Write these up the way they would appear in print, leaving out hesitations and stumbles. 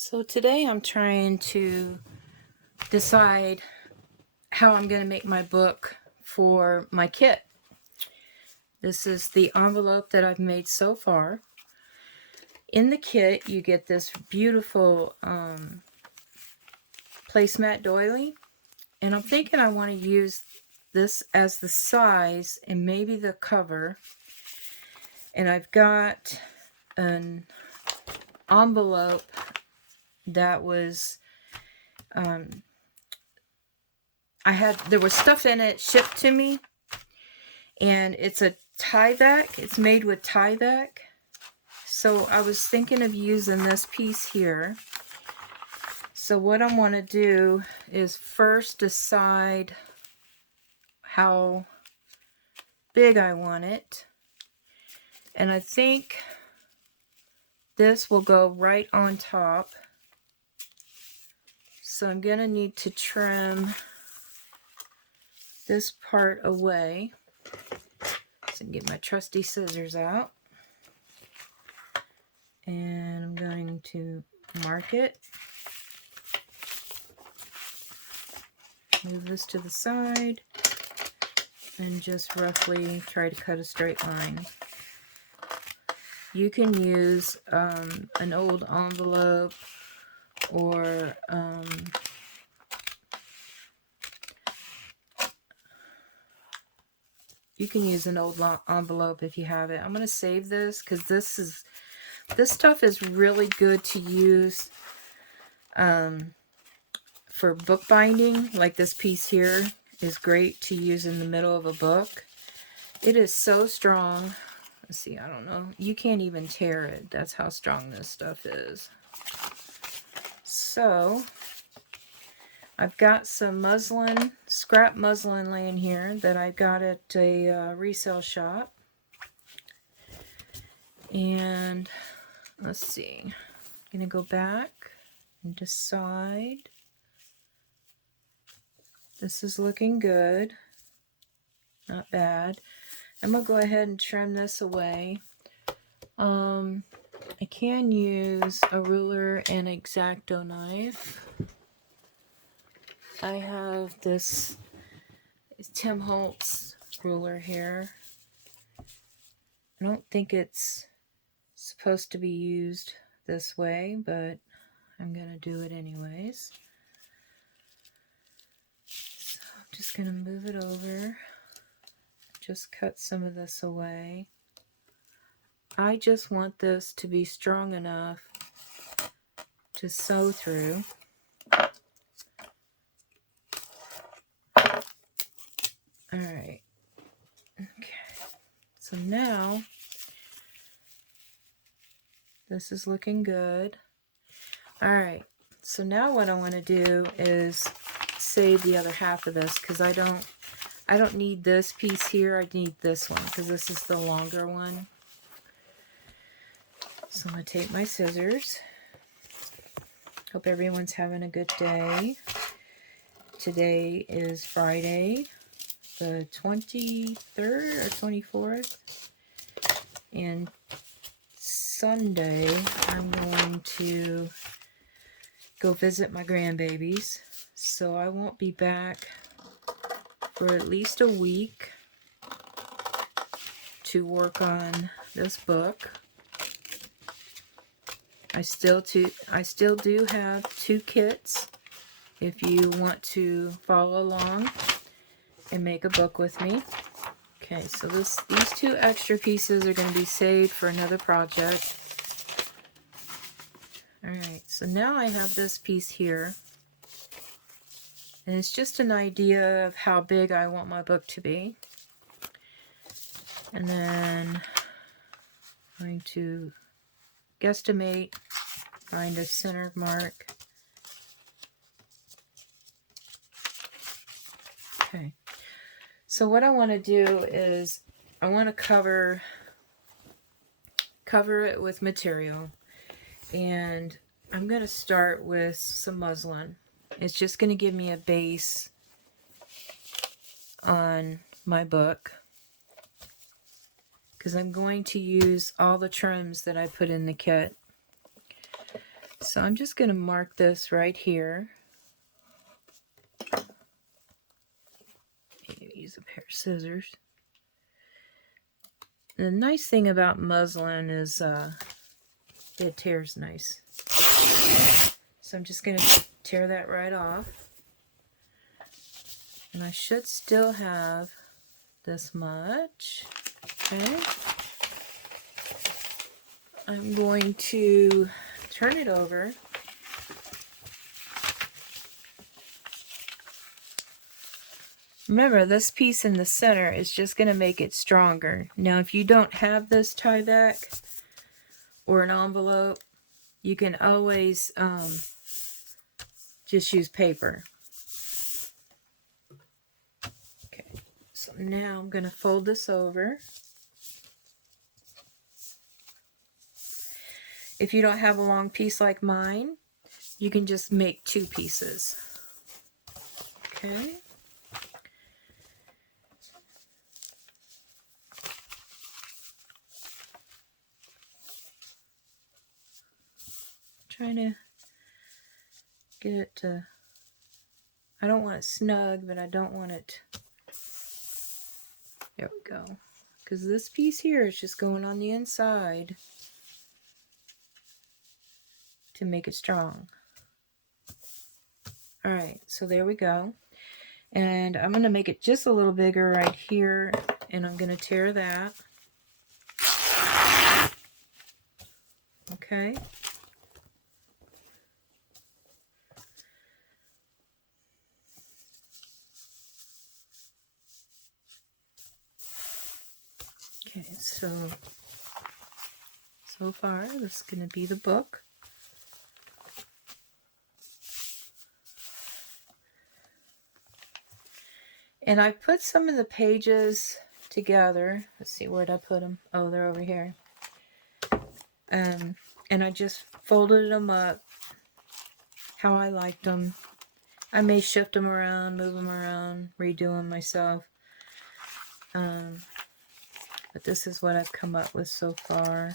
So today I'm trying to decide how I'm going to make my book for my kit. This is the envelope that I've made so far. In the kit you get this beautiful placemat doily, and I'm thinking I want to use this as the size and maybe the cover. And I've got an envelope that was there was stuff in it shipped to me, and it's a Tyvek. It's made with Tyvek. So I was thinking of using this piece here. So what I want to do is first decide how big I want it. And I think this will go right on top. So I'm going to need to trim this part away. So get my trusty scissors out. And I'm going to mark it. Move this to the side and just roughly try to cut a straight line. You can use an old envelope, or you can use an old envelope if you have it. I'm going to save this because this stuff is really good to use for bookbinding. Like this piece here is great to use in the middle of a book. It is so strong. Let's see, I don't know. You can't even tear it. That's how strong this stuff is. So I've got some muslin, scrap muslin laying here that I got at a resale shop. And let's see. I'm going to go back and decide. This is looking good. Not bad. I'm going to go ahead and trim this away. I can use a ruler and X-Acto knife. I have this Tim Holtz ruler here. I don't think it's supposed to be used this way, but I'm going to do it anyways. So I'm just going to move it over. Just cut some of this away. I just want this to be strong enough to sew through. Alright. Okay. So now, this is looking good. Alright. So now what I want to do is save the other half of this, because I don't need this piece here. I need this one because this is the longer one. So I'm going to take my scissors. Hope everyone's having a good day. Today is Friday, the 23rd or 24th. And Sunday, I'm going to go visit my grandbabies. So I won't be back for at least a week to work on this book. I still do have 2 kits if you want to follow along and make a book with me. Okay, so these 2 extra pieces are going to be saved for another project. Alright, so now I have this piece here. And it's just an idea of how big I want my book to be. And then I'm going to guesstimate, find a center mark. Okay. So what I want to do is I want to cover it with material. And I'm going to start with some muslin. It's just going to give me a base on my book, because I'm going to use all the trims that I put in the kit. So I'm just going to mark this right here. Use a pair of scissors. The nice thing about muslin is it tears nice. So I'm just going to tear that right off. And I should still have this much. Okay. I'm going to turn it over. Remember, this piece in the center is just going to make it stronger. Now, if you don't have this tie back or an envelope, you can always just use paper. Okay, so now I'm going to fold this over. If you don't have a long piece like mine, you can just make 2 pieces. Okay. Trying to get it to, I don't want it snug, but I don't want it, there we go. Because this piece here is just going on the inside to make it strong. Alright, so there we go. And I'm going to make it just a little bigger right here, and I'm going to tear that. Okay. Okay, so far this is going to be the book. And I put some of the pages together. Let's see, where'd I put them? Oh, they're over here. And I just folded them up how I liked them. I may shift them around, move them around, redo them myself. But this is what I've come up with so far.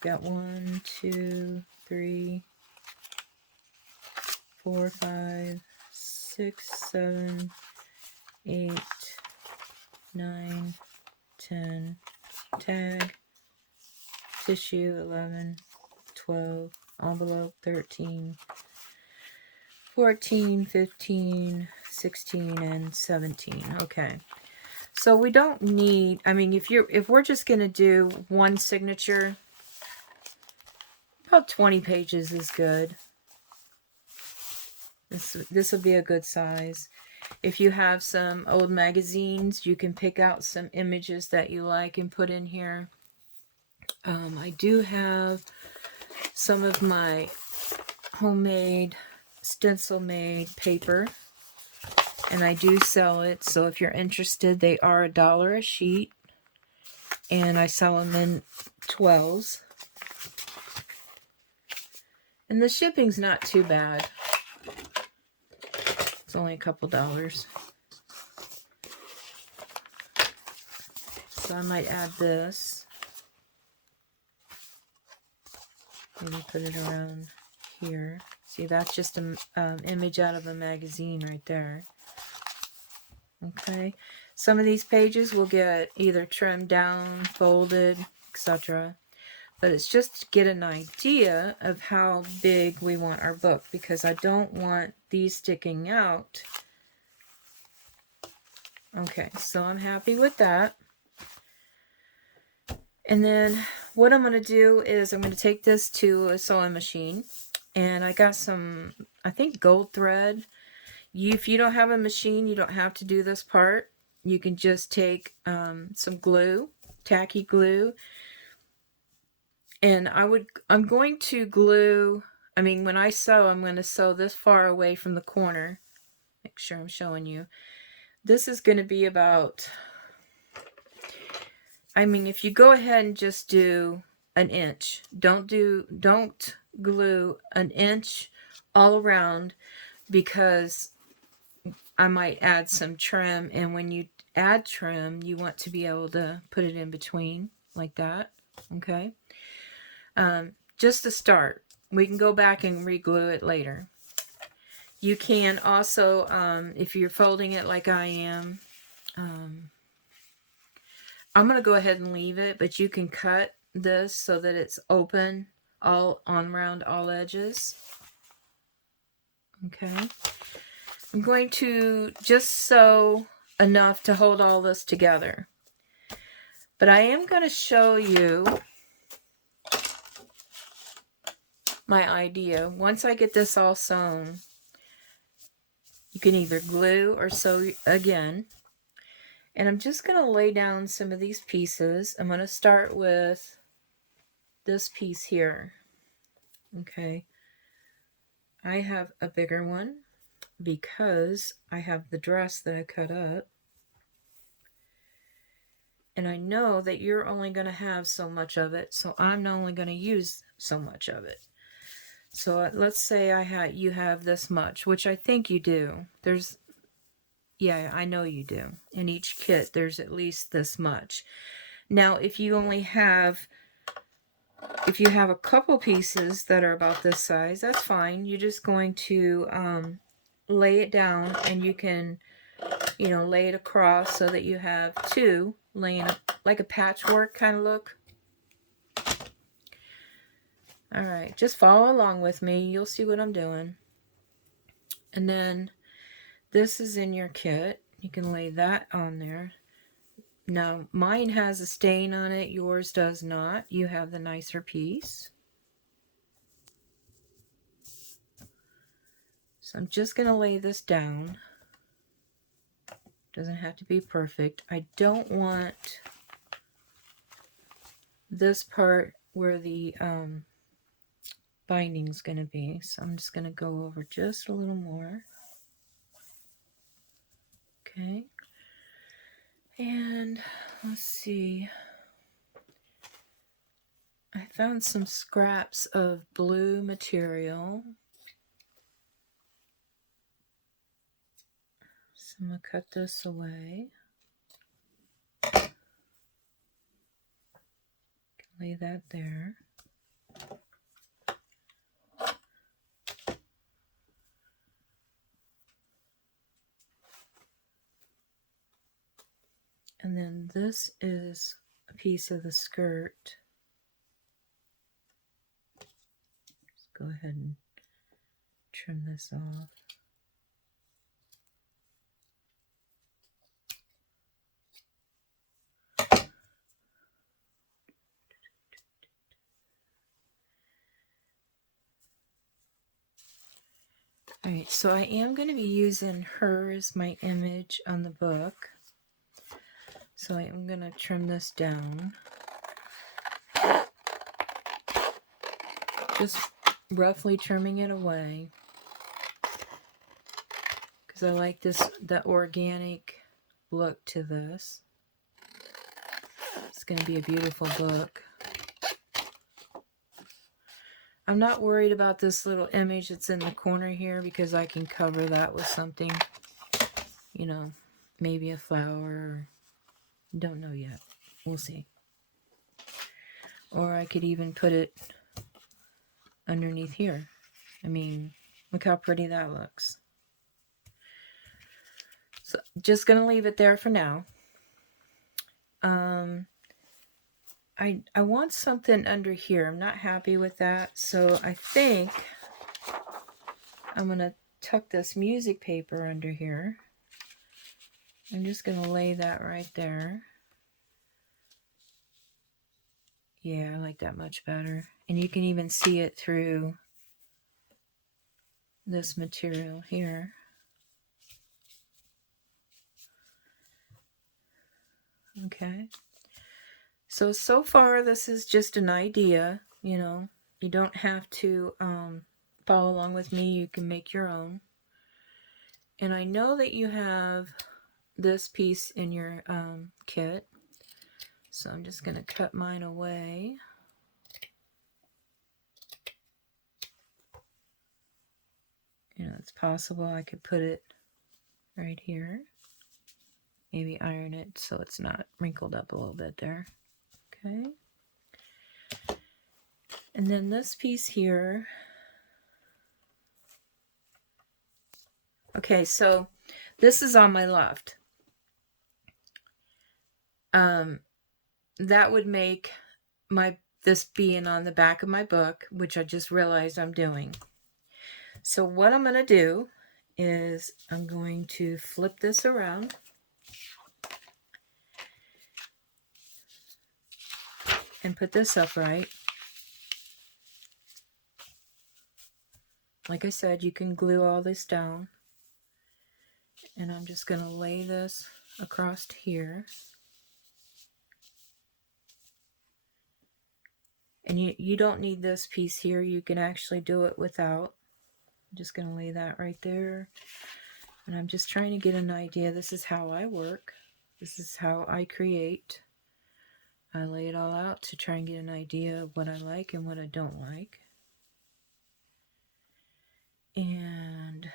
Got 1, 2, 3, 4, 5, 6, 7, 8, 9, 10, tag, tissue 11, 12, envelope 13, 14, 15, 16, and 17. Okay. So we don't need, I mean, if we're just going to do one signature, about 20 pages is good. This will be a good size. If you have some old magazines, you can pick out some images that you like and put in here. I do have some of my homemade, stencil-made paper, and I do sell it. So if you're interested, they are $1 a sheet, and I sell them in 12s. And the shipping's not too bad. It's only a couple dollars. So I might add this. Maybe put it around here. See, that's just an image out of a magazine right there. Okay. Some of these pages will get either trimmed down, folded, etc. But it's just to get an idea of how big we want our book, because I don't want these sticking out. Okay, so I'm happy with that. And then what I'm going to do is I'm going to take this to a sewing machine. And I got some, I think, gold thread. If you don't have a machine, you don't have to do this part. You can just take some glue, tacky glue. And I'm going to glue, I mean, when I sew, I'm going to sew this far away from the corner. Make sure I'm showing you. This is going to be about, I mean, if you go ahead and just do an inch, don't glue an inch all around, because I might add some trim, and when you add trim, you want to be able to put it in between like that. Okay. just to start. We can go back and re-glue it later. You can also, if you're folding it like I am, I'm going to go ahead and leave it, but you can cut this so that it's open all on around all edges. Okay. I'm going to just sew enough to hold all this together. But I am going to show you my idea. Once I get this all sewn, you can either glue or sew again. And I'm just going to lay down some of these pieces. I'm going to start with this piece here. Okay. I have a bigger one because I have the dress that I cut up. And I know that you're only going to have so much of it, so I'm only going to use so much of it. So let's say you have this much, which I think you do. Yeah, I know you do. In each kit, there's at least this much. Now, if you have a couple pieces that are about this size, that's fine. You're just going to lay it down, and you can, lay it across so that you have two laying up like a patchwork kind of look. All right, just follow along with me. You'll see what I'm doing. And then this is in your kit. You can lay that on there. Now, mine has a stain on it. Yours does not. You have the nicer piece. So I'm just going to lay this down. Doesn't have to be perfect. I don't want this part where the binding's going to be. So I'm just going to go over just a little more. Okay. And let's see. I found some scraps of blue material. So I'm going to cut this away. Lay that there. And then this is a piece of the skirt. Let's go ahead and trim this off. Alright, so I am going to be using her as my image on the book. So I am going to trim this down. Just roughly trimming it away. Because I like the organic look to this. It's going to be a beautiful book. I'm not worried about this little image that's in the corner here because I can cover that with something, maybe a flower. Don't know yet. We'll see. Or I could even put it underneath here. I mean, look how pretty that looks. So just going to leave it there for now. I want something under here. I'm not happy with that. So I think I'm going to tuck this music paper under here. I'm just going to lay that right there. Yeah, I like that much better. And you can even see it through this material here. Okay. So far this is just an idea, you don't have to follow along with me. You can make your own. And I know that you have this piece in your kit. So I'm just going to cut mine away. It's possible I could put it right here. Maybe iron it so it's not wrinkled up a little bit there. Okay. And then this piece here. Okay, so this is on my left. That would make this being on the back of my book, which I just realized I'm doing. So what I'm going to do is I'm going to flip this around. And put this upright. Like I said, you can glue all this down. And I'm just going to lay this across here. And you don't need this piece here. You can actually do it without. I'm just going to lay that right there. And I'm just trying to get an idea. This is how I work. This is how I create. I lay it all out to try and get an idea of what I like and what I don't like. And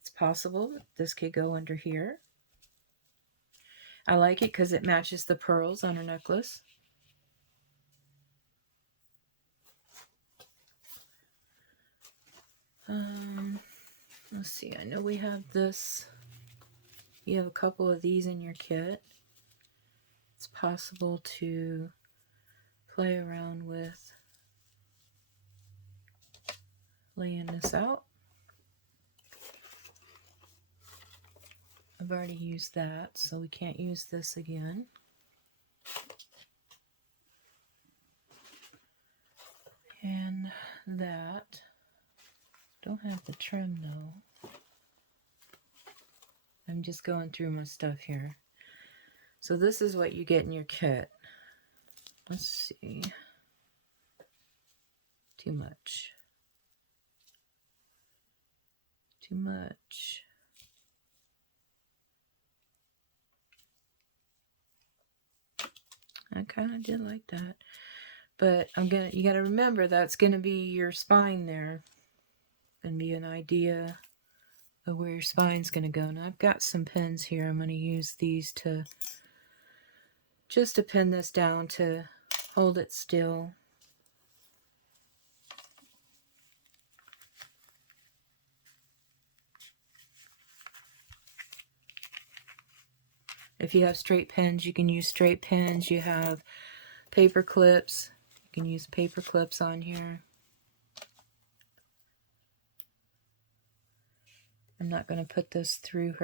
it's possible that this could go under here. I like it because it matches the pearls on her necklace. Let's see, I know we have this. You have a couple of these in your kit. It's possible to play around with laying this out. I've already used that, so we can't use this again. And that. Don't have the trim though. I'm just going through my stuff here. So this is what you get in your kit. Let's see. Too much. Too much. I kind of did like that. But you got to remember that's going to be your spine there. Going to be an idea of where your spine's going to go. Now I've got some pins here. I'm going to use these to just to pin this down to hold it still. If you have straight pins, you can use straight pins. You have paper clips. You can use paper clips on here. I'm not going to put this through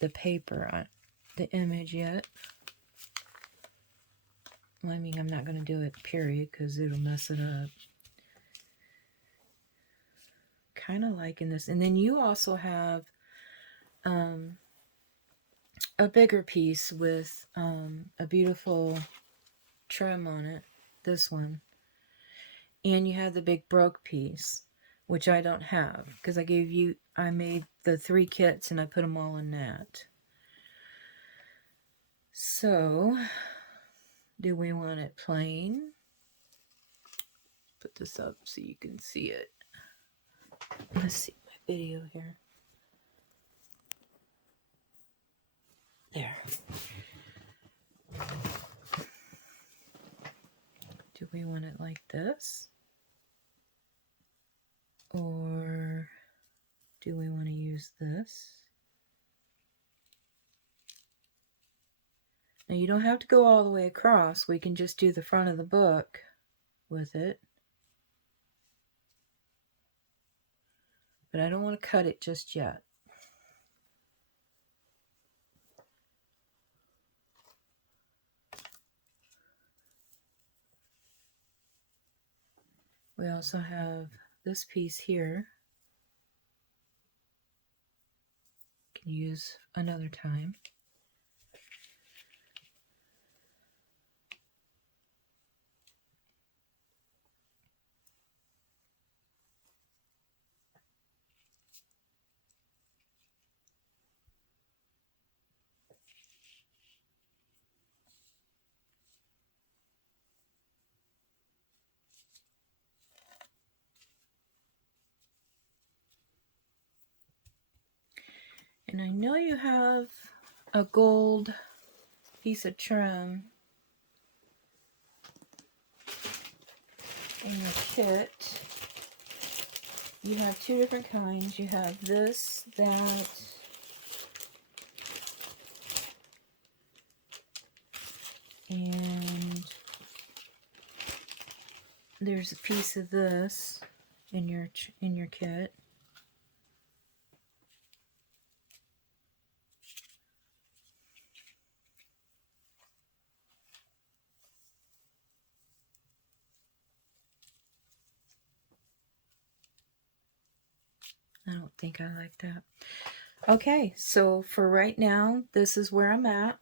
the paper on the image yet. Well, I mean, I'm not going to do it, period, because it'll mess it up. Kind of liking this. And then you also have a bigger piece with a beautiful trim on it. This one. And you have the big broke piece, which I don't have, because I made the 3 kits and I put them all in that. So, do we want it plain? Put this up so you can see it. Let's see my video here. There. Do we want it like this? Or do we want to use this? Now you don't have to go all the way across. We can just do the front of the book with it. But I don't want to cut it just yet. We also have this piece here. Can use another time. And I know you have a gold piece of trim. in your kit. You have two different kinds. You have this, that, and there's a piece of this in your kit. I don't think I like that. Okay, so for right now, this is where I'm at.